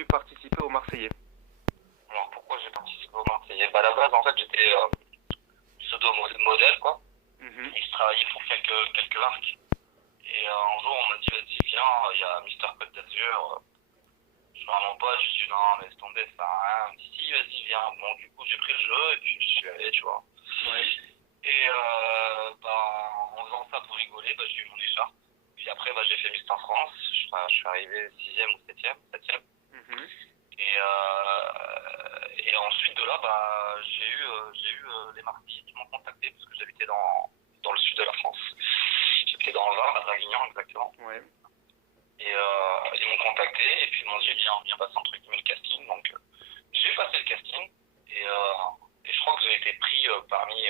voulu participer au Marseillais? Alors pourquoi j'ai participé au Marseillais? Bah à la base en fait j'étais pseudo-modèle quoi. Mhm. Et je travaillais pour quelques marques. Et un jour on m'a dit vas-y viens, il y a Mister Côte d'Azur. Je suis vraiment pas, je suis dit non mais laisse tomber, ça sert à rien. Il me dit si vas-y viens. Bon du coup j'ai pris le jeu et puis je suis allé tu vois. Ouais. Et en faisant ça pour rigoler, j'ai eu mon écharpe. Puis après j'ai fait Mister France. Je suis arrivé 6e ou 7e. Mhm. Et ensuite de là, j'ai eu les Marseillais qui m'ont contacté parce que j'habitais dans le sud de la France. J'habitais dans le Var, à Draguignan exactement. Ouais. Et ils m'ont contacté et puis ils m'ont dit viens passer entre guillemets le casting. Donc j'ai passé le casting et je crois que j'ai été pris parmi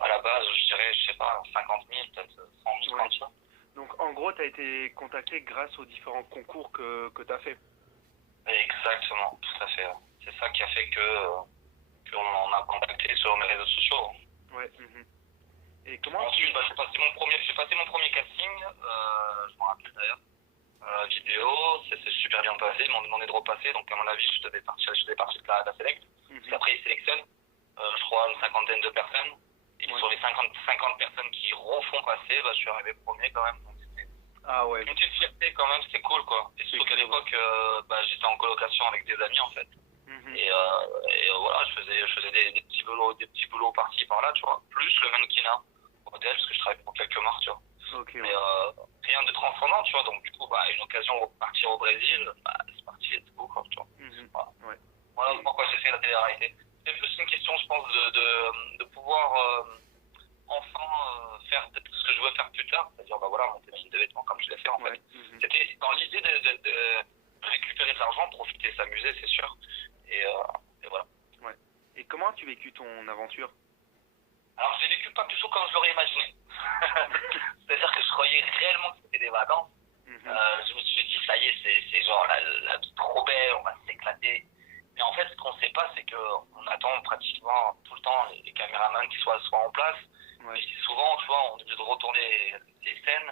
à la base, je dirais, je sais pas, 50 000, peut-être 100 000 Ouais. candidats. Donc en gros, tu as été contacté grâce aux différents concours que tu as fait. Exactement, tout à fait. Ouais. C'est ça qui a fait qu'on m'a contacté sur mes réseaux sociaux. Ouais. Mhm. Et comment Ensuite, j'ai passé mon premier casting, je m'en rappelle d'ailleurs, vidéo, c'est super bien passé, ils m'ont demandé de repasser, donc à mon avis, je devais partir de la select. Parce qu'après, ils sélectionnent, je crois, une cinquantaine de personnes. Et Ouais. sur les 50 personnes qui refont passer, je suis arrivé premier quand même. Donc c'était Ah ouais. une petite fierté quand même, c'était cool quoi. Et surtout qu'à l'époque, j'étais en colocation avec des amis en fait. Mhm. Et voilà, je faisais des petits boulots par-ci par-là, tu vois. Plus le mannequinat modèle, parce que je travaille pour quelques marques, tu vois. Ok. Mais Ouais. rien de transcendant, tu vois. Donc du coup, une occasion de partir au Brésil, c'est parti, c'est beau quoi, tu vois. Mhm. Voilà. Ouais. Voilà pourquoi j'ai fait la télé-réalité. C'est plus une question, je pense, de pouvoir enfin faire ce que je veux faire plus tard, c'est-à-dire monter ma ligne de vêtements comme je l'ai fait en fait. Ouais. Mhm. C'était dans l'idée de récupérer de l'argent, profiter, s'amuser, c'est sûr. Et voilà. Ouais. Et comment as-tu vécu ton aventure? Alors j'ai vécu pas du tout comme je l'aurais imaginé. C'est-à-dire que je croyais réellement que c'était des vacances. Mhm. Je me suis dit ça y est, c'est genre la vie trop belle, on va s'éclater. Mais en fait ce qu'on sait pas c'est qu'on attend pratiquement tout le temps les caméramans qui soient en place. Ouais. Et souvent tu vois on est obligé de retourner les scènes.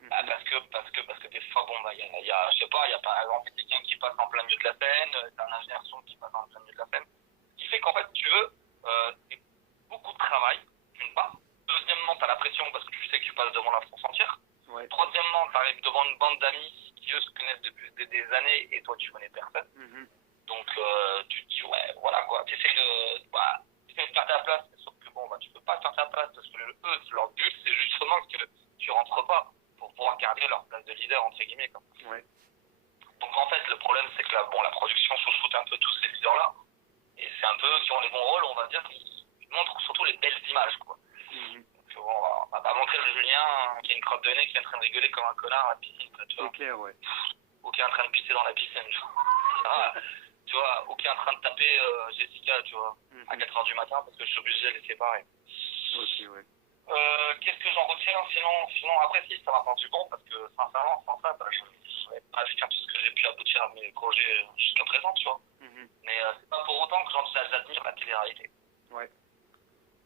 Mhm. Parce que des fois, il y a, je sais pas, il y a par exemple quelqu'un qui passe en plein milieu de la scène, t'as un ingénieur son qui passe en plein milieu de la scène. Ce qui fait qu'en fait, tu veux, c'est beaucoup de travail, d'une part. Deuxièmement, t'as la pression parce que tu sais que tu passes devant la France entière. Ouais. Troisièmement, t'arrives devant une bande d'amis qui eux se connaissent depuis des années et toi tu connais personne. Mhm. Donc tu te dis, ouais, voilà quoi, t'essaies de faire ta place, sauf que tu peux pas faire ta place parce que eux, leur but, c'est justement que tu rentres pas pour pouvoir garder leur place de leader, entre guillemets. Quoi. Ouais. Donc en fait, le problème, c'est que la production chouchoute un peu tous ces leaders-là, et c'est un peu eux qui ont les bons rôles, on va dire, ils montrent surtout les belles images, quoi. Mhm. Donc on va pas montrer le Julien qui a une crotte de nez, qui est en train de rigoler comme un connard à la piscine, quoi, tu vois. C'est clair, ouais. Ou qui est en train de pisser dans la piscine, tu vois, ou qui est en train de taper Jessica, tu vois, à 4h du matin, parce que je suis obligé de les séparer. Ok, ouais. Qu'est-ce que j'en retiens sinon après si ça m'a rendu bon parce que sincèrement sans ça je n'aurais pas pu faire tout ce que j'ai pu aboutir à mes projets jusqu'à présent tu vois. Mhm. Mais c'est pas pour autant que j'admire la télé-réalité. Ouais.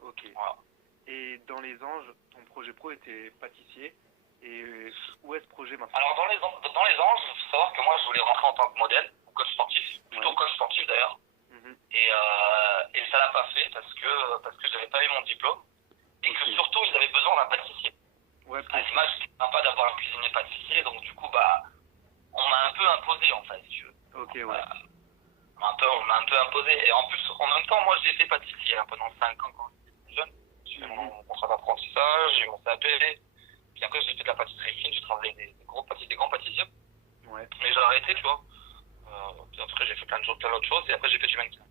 Ok. Voilà. Et dans Les Anges, ton projet pro était pâtissier. Et où est ce projet maintenant? Alors dans les Anges, il faut savoir que moi je voulais rentrer en tant que modèle ou coach sportif, plutôt coach sportif d'ailleurs. Mhm. Et ça l'a pas fait parce que j'avais pas eu mon diplôme. Et que surtout, ils avaient besoin d'un pâtissier. Ouais, À l'image, c'est sympa d'avoir un cuisinier pâtissier, donc du coup, on m'a un peu imposé, en fait, si tu veux. ok, ouais. On m'a un peu imposé. Et en plus, en même temps, moi, j'ai été pâtissier pendant 5 ans quand j'étais jeune. J'ai fait mon contrat d'apprentissage, j'ai eu mon CAP. Puis après, j'ai fait de la pâtisserie fine, j'ai travaillé avec des grands pâtissiers. Ouais. Mais j'ai arrêté, tu vois. Puis après, j'ai fait plein d'autres choses, et après, j'ai fait du mannequin.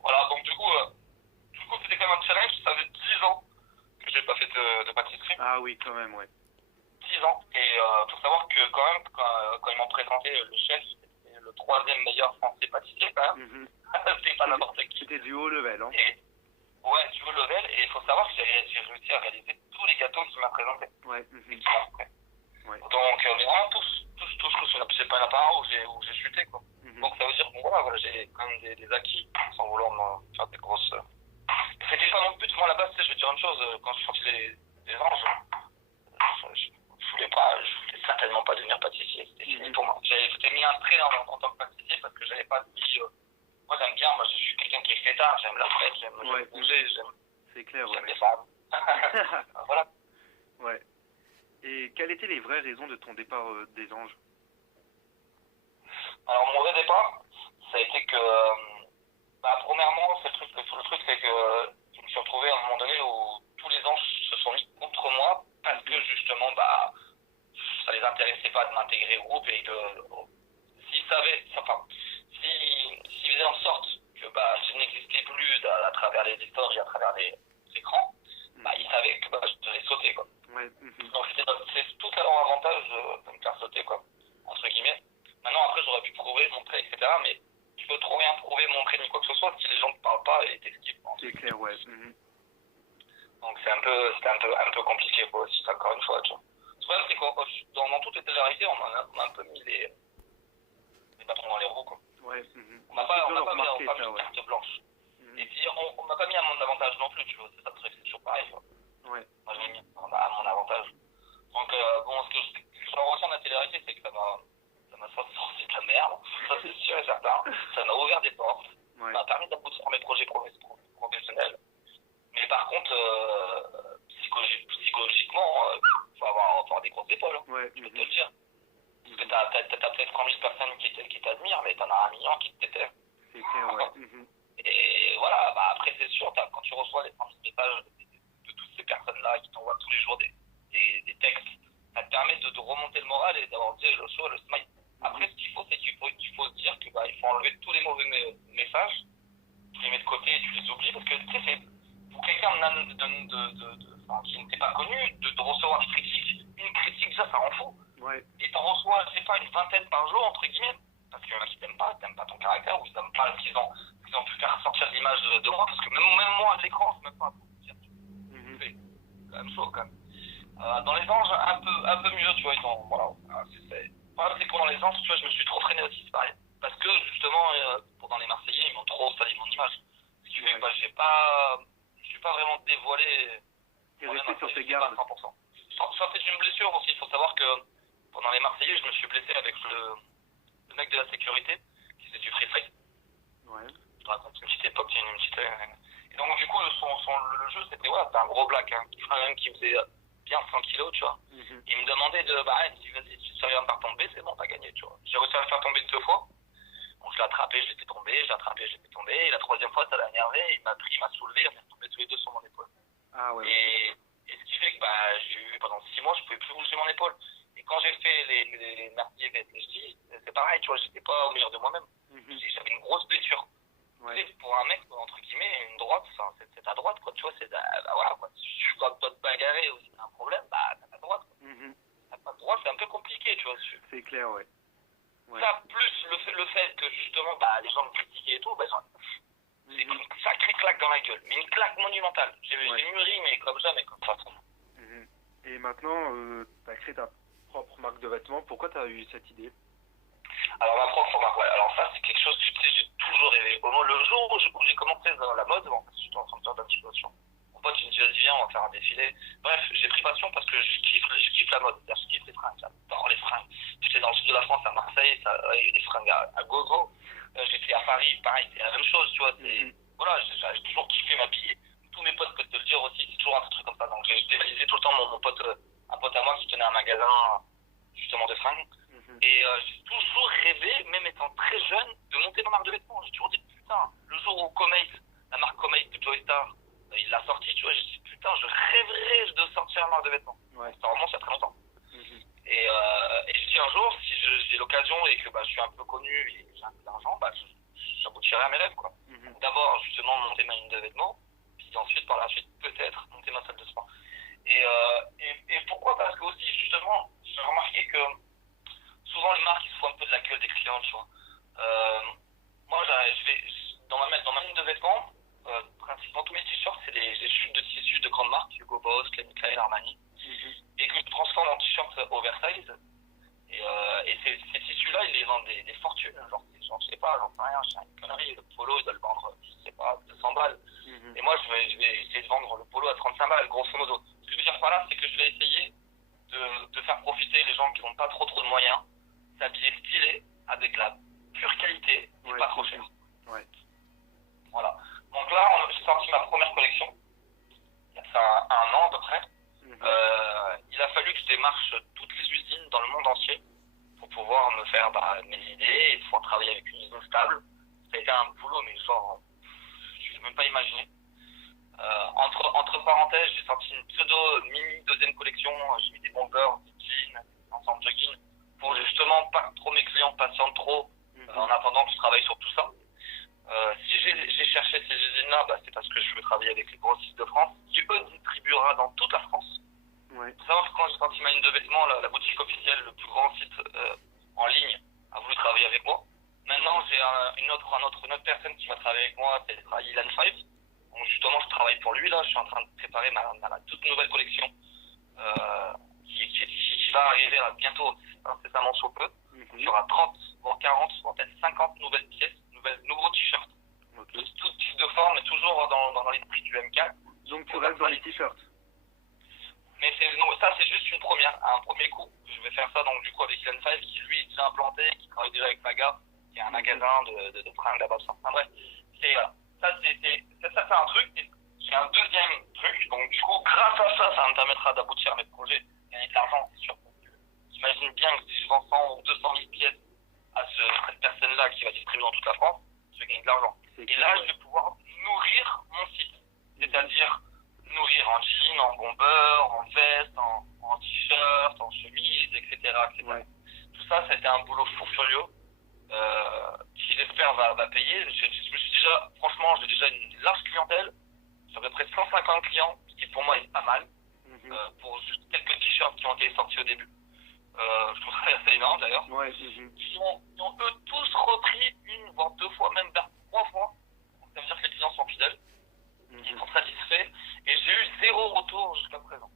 Voilà, donc du coup, c'était quand même un challenge. Ça fait 10 ans que j'ai pas fait de pâtisserie. Ah oui, quand même, ouais. 10 ans. Et faut savoir que quand même, quand ils m'ont présenté le chef, c'était le 3e meilleur français pâtissier quand même. Mhm. C'était pas n'importe qui. C'était du haut level, hein. Et, ouais, du haut level. Et il faut savoir que j'ai réussi à réaliser tous les gâteaux qu'il m'a présentés. Ouais. Et Mhm. qu'il m'a fait. Ouais. Donc, mais vraiment tous, c'est pas un appareil où j'ai chuté, quoi. Mhm. Donc ça veut dire, voilà, j'ai quand même des acquis, sans vouloir me faire des grosses... C'était pas mon but, moi, à la base, je vais dire une chose, quand je suis sorti des Anges, je voulais certainement pas devenir pâtissier, c'était fini pour moi. J'étais mis un rentré en tant que pâtissier parce que j'avais pas dit. Moi, j'aime bien, moi, je suis quelqu'un qui est fêtard, j'aime la fête, j'aime bouger, c'est clair, j'aime les femmes. Voilà. Ouais. Et quelles étaient les vraies raisons de ton départ des Anges? Alors, mon vrai départ, ça a été que, premièrement, le truc, c'est que je me suis retrouvé à un moment donné où tous les anges se sont mis contre moi parce que, justement, ça les intéressait pas de m'intégrer au groupe et s'ils savaient, enfin, s'ils faisaient en sorte que, je n'existais plus à travers les histoires et à travers les écrans, ils savaient que, je devais sauter, quoi. Ouais. Donc, c'est tout à leur avantage de me faire sauter, quoi, entre guillemets. Maintenant, après, j'aurais pu prouver, montrer, etc. Mais tu peux trop rien prouver, montrer, ni quoi que ce soit si les gens ne parlent pas et t'esquivent. C'est clair, ouais. Donc, c'était un peu compliqué, quoi, aussi, encore une fois, tu vois. Le problème, c'est que dans toutes les télé-réalités, on a un peu mis les bâtons dans les roues, quoi. Ouais. On m'a pas mis carte blanche. Et puis, on m'a pas mis à mon avantage non plus, tu vois. C'est ça le truc, c'est toujours pareil, tu vois. Ouais. Moi, je l'ai mis à mon avantage. Donc, ce que je ressens de la télé-réalité, c'est que ça m'a sorti de la merde, ça c'est sûr et certain. Ça m'a ouvert des portes, ça m'a permis d'aboutir mes projets professionnels. Mais par contre, psychologiquement, faut avoir des grosses épaules, ouais. Je peux te le dire. Parce que t'as peut-être 100 000 personnes qui t'admirent, mais t'en as 1 million qui te détestent. C'est clair, ouais. Et voilà, après c'est sûr, quand tu reçois les 30 messages de toutes ces personnes-là qui t'envoient tous les jours des textes, ça te permet de remonter le moral et d'avoir dit le smile. Après, ce qu'il faut, c'est qu'il faut se dire qu'il faut enlever tous les mauvais messages, tu les mets de côté et tu les oublies, parce que tu sais, c'est pour quelqu'un qui ne t'est pas connu, de recevoir une critique, ça rend fou. Ouais. Et t'en reçois, je sais pas, une vingtaine par jour, entre guillemets, parce qu'il y en a qui t'aiment pas ton caractère, ou ils n'aiment pas qu'ils ont pu faire sortir l'image de moi, parce que même moi à l'écran, c'est même pas pour dire. C'est la même chose quand même. Dans les anges, un peu mieux, tu vois, voilà, c'est que dans les anges, tu vois, je me suis trop freiné aussi, c'est pareil. Parce que, justement, dans les Marseillais, ils m'ont trop sali mon image. Ce qui fait que, je suis pas vraiment dévoilé. Tu es resté sur tes gardes. Pas 100%. Ça fait une blessure aussi, il faut savoir que, pendant les Marseillais, je me suis blessé avec le mec de la sécurité, qui faisait du free fight. Ouais. Je te raconte une petite époque, et donc, du coup, le jeu, c'était un gros black, qui faisait bien 100 kilos, tu vois. Il me demandait vas-y, si tu arrives à me faire tomber, c'est bon, t'as gagné, tu vois. J'ai réussi à me faire tomber 2 fois. Donc, je l'ai attrapé, je l'ai fait tomber, et la 3e fois, ça l'a énervé, il m'a soulevé, il a fait tomber tous les 2 sur mon épaule. Ah ouais. Et ce qui fait que, j'ai eu, pendant 6 mois, je pouvais plus bouger mon épaule. Et quand j'ai fait les Marseillais VSLJ, c'est pareil, tu vois, j'étais pas au meilleur de moi-même. J'avais une grosse blessure. Ouais. Tu sais, pour un mec, entre guillemets, une droite, c'est ta droite, quoi, tu vois, voilà, quoi. Si tu dois te bagarrer ou si t'as un problème, t'as ta droite, quoi. T'as pas de droite, c'est un peu compliqué, tu vois. C'est clair, ouais. Ça, plus le fait que, justement, les gens me critiquaient et tout, c'est une sacrée claque dans la gueule, mais une claque monumentale. J'ai mûri, mais comme jamais, comme ça. Et maintenant, t'as créé ta propre marque de vêtements, pourquoi t'as eu cette idée? Alors, ma propre marque, alors ça, c'est quelque chose que j'ai toujours rêvé. Le jour où j'ai commencé dans la mode, j'étais en train de faire de la situation. Mon pote, il me dit, vas-y, viens, on va faire un défilé. Bref, j'ai pris passion parce que je kiffe la mode, c'est-à-dire je kiffe les fringues, j'adore les fringues. J'étais dans le sud de la France, à Marseille, il y a des fringues à gogo. J'étais à Paris, pareil, c'est la même chose, tu vois. Voilà, j'ai toujours kiffé m'habiller. Tous mes potes peuvent te le dire aussi, c'est toujours un truc comme ça. Donc, j'ai dévalisé tout le temps un pote à moi qui tenait un magasin, justement, de fringues. Et j'ai toujours rêvé, même étant très jeune, de monter ma marque de vêtements. J'ai toujours dit, putain, le jour où Comate, la marque Comate de Joey Star, il l'a sorti, tu vois, j'ai dit, putain, je rêverais de sortir une marque de vêtements. Ouais. Ça remonte il y a très longtemps. Et je dis un jour, si j'ai l'occasion et que je suis un peu connu et j'ai un peu d'argent, j'aboutirai à mes rêves, quoi. D'abord, justement, monter ma ligne de vêtements, puis ensuite, par la suite, peut-être, monter ma salle de sport. Et pourquoi? Parce que aussi, justement, j'ai remarqué que souvent les marques ils se font un peu de la gueule des clients, tu vois. Moi, dans ma ligne de vêtements, pratiquement tous mes t-shirts, c'est des chutes de tissus de grandes marques, Hugo Boss, Calvin Klein, Armani, et que je transforme en t-shirts oversize. Et ces tissus-là, ils les vendent des fortunes. Genre, je sais pas, j'en sais rien, c'est une connerie. Le polo, ils doivent le vendre, je sais pas, 200 balles. Et moi, je vais essayer de vendre le polo à 35 balles, grosso modo. Ce que je veux dire par là, c'est que je vais essayer de faire profiter les gens qui n'ont pas trop de moyens, s'habiller stylé, avec la faire mes idées et de pouvoir travailler avec une usine stable. Ça a été un boulot, mais genre, je ne peux même pas imaginer. Entre parenthèses, j'ai sorti une pseudo mini deuxième collection. J'ai mis des bombers, des jeans, des ensembles jogging pour justement pas que trop mes clients patientent trop en attendant que je travaille sur tout ça. Si j'ai cherché ces usines-là, c'est parce que je veux travailler avec les grossistes de France, qui eux distribuera dans toute la France. Ouais. Il faut savoir que quand j'ai sorti ma ligne de vêtements, la boutique officielle, le plus grand site en ligne, a voulu travailler avec moi. Maintenant, j'ai une autre personne qui va travailler avec moi, c'est Ilan Five. Donc justement, je travaille pour lui là. Je suis en train de préparer ma toute nouvelle collection qui va arriver là, bientôt, incessamment sous peu. Il y aura 30, voire 40, voire peut-être 50 nouvelles pièces, nouveaux t-shirts. Okay. Tout type de forme, mais toujours dans l'esprit du MK. Donc tu restes dans les t-shirts. Mais ça, c'est juste un premier coup. Je vais faire ça donc du coup avec Ilan Five, qui lui est déjà implanté, qui travaille déjà avec Paga, qui a un magasin de fringues là-bas. Enfin bref, ça c'est un truc. J'ai un deuxième truc. Donc du coup, grâce à ça, ça me permettra d'aboutir à mes projets, gagner de l'argent, c'est sûr. J'imagine bien que si je vends 100 ou 200 000 pièces à cette personne-là qui va distribuer dans toute la France, je vais gagner de l'argent. Et là, je vais pouvoir nourrir mon site. C'est-à-dire nourrir en jean, en bomber, en veste, en t-shirt, en chemise, etc. etc. Ouais. Tout ça, ça a été un boulot fou furieux qui, j'espère, va payer. Je me suis déjà, franchement, j'ai déjà une large clientèle. J'ai à peu près 150 clients, ce qui pour moi est pas mal, pour juste quelques t-shirts qui ont été sortis au début. Je trouve ça assez énorme d'ailleurs. Ouais, Ils ont eux tous repris une, voire deux fois, même 3 fois. Donc, ça veut dire que les clients sont fidèles. Ils sont satisfaits. Et j'ai eu 0 retour jusqu'à présent.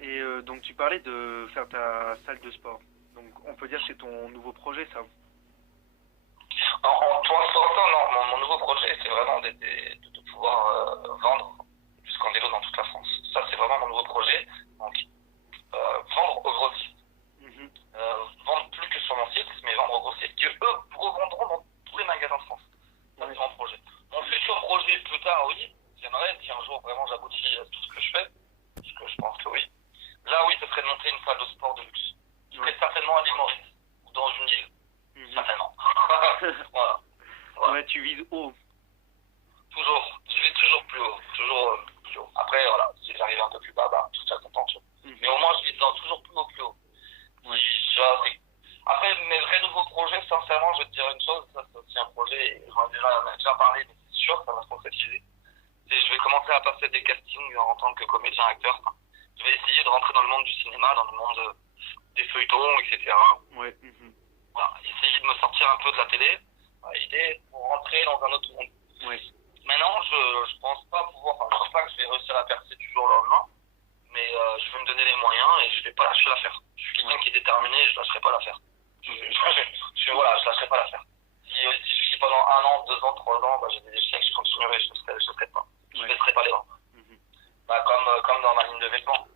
Et donc tu parlais de faire ta salle de sport. Donc on peut dire que c'est ton nouveau projet, ça. Non. Mon nouveau projet, c'est vraiment de pouvoir vendre jusqu'en vélo dans toute la France. Ça, c'est vraiment mon nouveau projet. Donc, vendre aux grossistes. Vendre plus que sur mon site, mais vendre aux grossistes qui, eux, revendront dans tous les magasins de France. Ça, c'est mon projet. Mon futur projet, plus tard, oui, j'aimerais, si un jour vraiment j'aboutis à tout ce que je fais, parce que je pense que oui, là, oui, ce serait de monter une salle de sport de luxe. Je serais certainement à l'île Maurice, ou dans une île. Certainement. Voilà. Ouais, tu vises haut. Toujours. Je vais toujours plus haut. Toujours plus haut. Après, voilà, si j'arrive un peu plus bas, je suis très content. Mais au moins, je vise toujours plus haut, plus haut. Ouais. Après, mes vrais nouveaux projets, sincèrement, je vais te dire une chose, ça c'est aussi un projet, j'en ai déjà parlé, mais c'est sûr, ça va se concrétiser. Je vais commencer à passer des castings en tant que comédien-acteur. Je vais essayer de rentrer dans le monde du cinéma, dans le monde des feuilletons, etc. Ouais. Voilà, essayer de me sortir un peu de la télé, aider pour rentrer dans un autre monde. Ouais. Maintenant, je pense pas pouvoir, je pense pas que je vais réussir à percer du jour au lendemain, mais je vais me donner les moyens et je vais pas lâcher l'affaire. Je suis quelqu'un qui est déterminé et je lâcherai pas l'affaire. Je lâcherai pas l'affaire. Si je suis pendant 1 an, 2 ans, 3 ans, j'ai des échecs, je continuerai, je ne laisserai pas. Je ne baisserai pas les bras. Comme dans ma ligne de vêtements.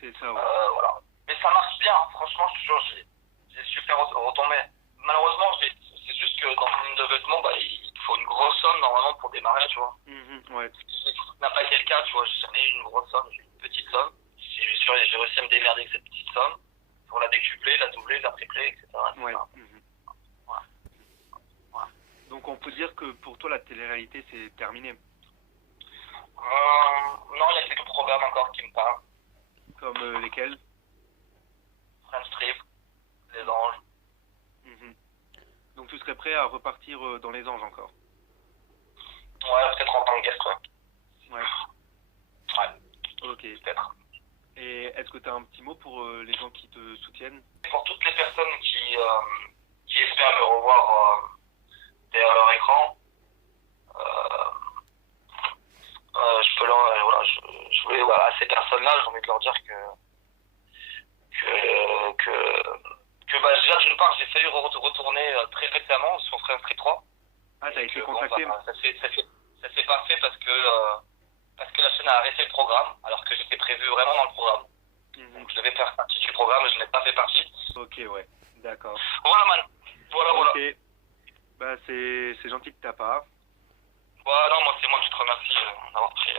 C'est ça, ouais. Voilà. Mais ça marche bien, franchement, je te jure, j'ai super retombé. Malheureusement, c'est juste que dans une ligne de vêtements, il faut une grosse somme normalement pour démarrer, tu vois. Ouais. Ça n'a pas été le cas, tu vois, j'ai jamais eu une grosse somme, j'ai eu une petite somme. J'ai réussi à me démerder avec cette petite somme pour la décupler, la doubler, la tripler, etc. Ouais. Voilà. Donc on peut dire que pour toi la télé-réalité c'est terminé. Non, il y a quelques programmes encore qui me parlent. Comme lesquels? French Strip, Les Anges. Donc tu serais prêt à repartir dans les Anges encore? Ouais, peut-être en tant que guest, ouais. Ouais. Ok. Peut-être. Et est-ce que tu as un petit mot pour les gens qui te soutiennent? Pour toutes les personnes qui espèrent me revoir derrière leur écran, je voulais à ces personnes-là, j'ai envie de leur dire que déjà d'une part j'ai failli retourner très récemment sur French Street 3. Ah, t'as été contacté? Ça s'est pas fait parce que la chaîne a arrêté le programme alors que j'étais prévu vraiment dans le programme. Donc je devais faire partie du programme et je n'ai pas fait partie. Ok, ouais, d'accord. Voilà, man. Voilà. Ok. C'est gentil de ta part. Voilà, non, c'est moi qui te remercie d'avoir pris.